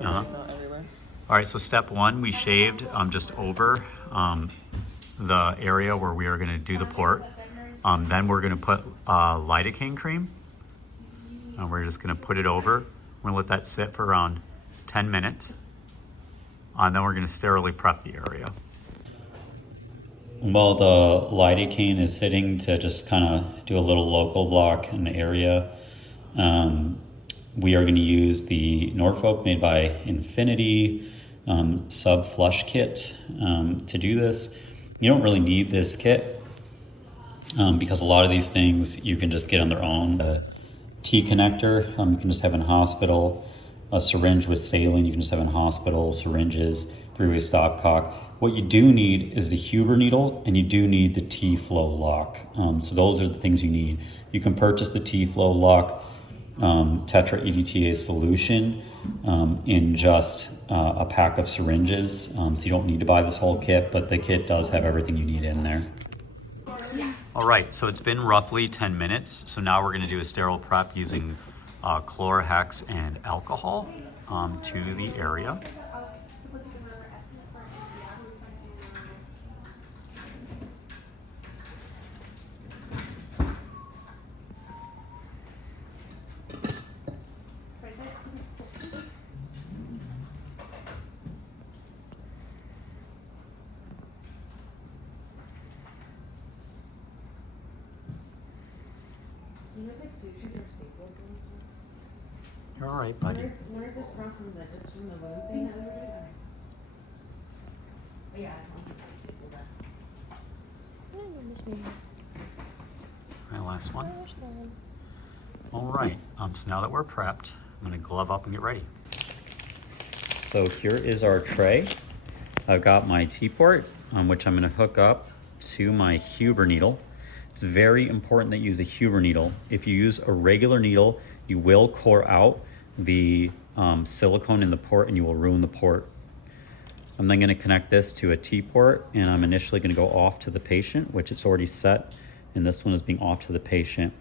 Everywhere. All right, so step one, we shaved just over the area where we are going to do the port. Then we're going to put lidocaine cream, and we're just going to put it over. We're going to let that sit for around 10 minutes, and then we're going to sterilely prep the area. While the lidocaine is sitting to just kind of do a little local block in the area, we are going to use the Norfolk made by Infinity sub flush kit to do this. You don't really need this kit because a lot of these things you can just get on their own. A T connector, you can just have in hospital. A syringe with saline, you can just have in hospital. Syringes, three-way stopcock. What you do need is the Huber needle, and you do need the T-flow lock. So those are the things you need. You can purchase the T-flow lock tetra EDTA solution in just a pack of syringes. So you don't need to buy this whole kit, but the kit does have everything you need in there. All right, so it's been roughly 10 minutes. So now we're gonna do a sterile prep using chlorhex and alcohol to the area. You're all right, buddy. Where's it from? Just from the wound thing that we were doing? Oh, yeah, All right, last one. All right, so now that we're prepped, I'm gonna glove up and get ready. So here is our tray. I've got my T-port, which I'm gonna hook up to my Huber needle. It's very important that you use a Huber needle. If you use a regular needle, you will core out the silicone in the port and you will ruin the port. I'm then gonna connect this to a T-port, and I'm initially gonna go off to the patient, which it's already set, and this one is being off to the patient.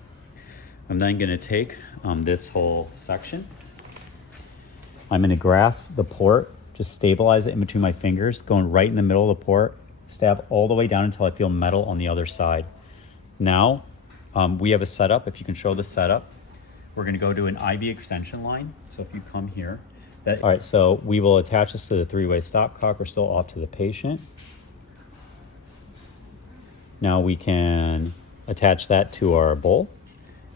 I'm then gonna take this whole section. I'm gonna grasp the port, just stabilize it in between my fingers, going right in the middle of the port, stab all the way down until I feel metal on the other side. Now, we have a setup. If you can show the setup, we're gonna go to an IV extension line. So if you come here, all right, so we will attach this to the three-way stopcock. We're still off to the patient. Now we can attach that to our bowl,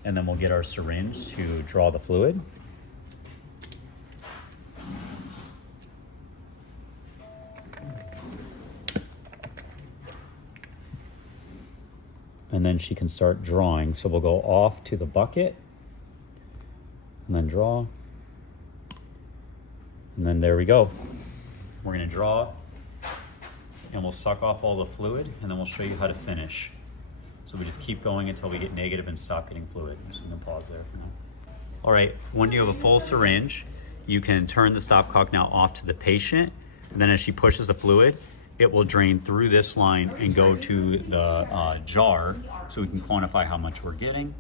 and then we'll get our syringe to draw the fluid. And then she can start drawing. So we'll go off to the bucket and then draw. And then there we go. We're gonna draw and we'll suck off all the fluid, and then we'll show you how to finish. So we just keep going until we get negative and stop getting fluid. I'm just gonna pause there for now. All right, when you have a full syringe, you can turn the stopcock now off to the patient, and then as she pushes the fluid, it will drain through this line and go to the jar, so we can quantify how much we're getting.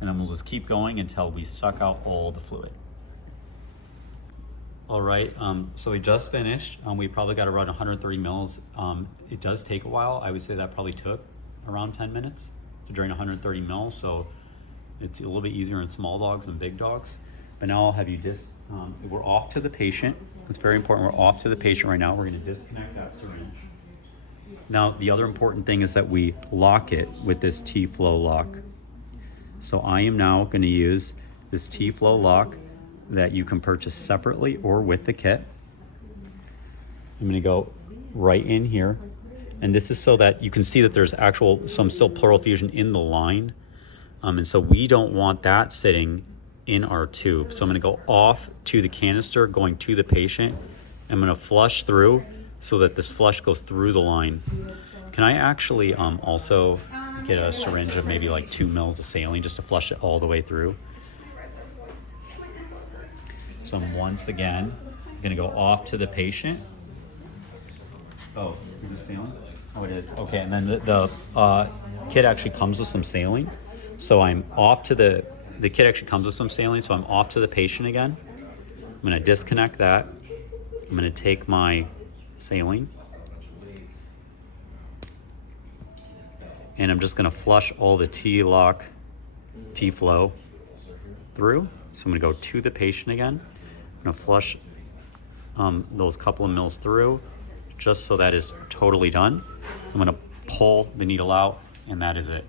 And then we'll just keep going until we suck out all the fluid. All right, so we just finished. We probably got around 130 mils. It does take a while. I would say that probably took around 10 minutes to drain 130 mils, so it's a little bit easier in small dogs than big dogs. But now I'll have you we're off to the patient. It's very important, we're off to the patient right now. We're gonna disconnect that syringe. Now, the other important thing is that we lock it with this T-flow lock. So I am now gonna use this T-flow lock that you can purchase separately or with the kit. I'm gonna go right in here. And this is so that you can see that there's some still pleural effusion in the line. And so we don't want that sitting in our tube. So I'm gonna go off to the canister, going to the patient. I'm gonna flush through so that this flush goes through the line. Can I actually also get a syringe of maybe like 2 mils of saline just to flush it all the way through? So I'm once again gonna go off to the patient. Oh, is it saline? Oh, it is. Okay, and then the kit actually comes with some saline. So I'm off to the kit actually comes with some saline, so I'm off to the patient again. I'm gonna disconnect that. I'm gonna take my saline and I'm just gonna flush all the T-lock, T-flow through. So I'm gonna go to the patient again. I'm gonna flush those couple of mils through just so that is totally done. I'm gonna pull the needle out and that is it.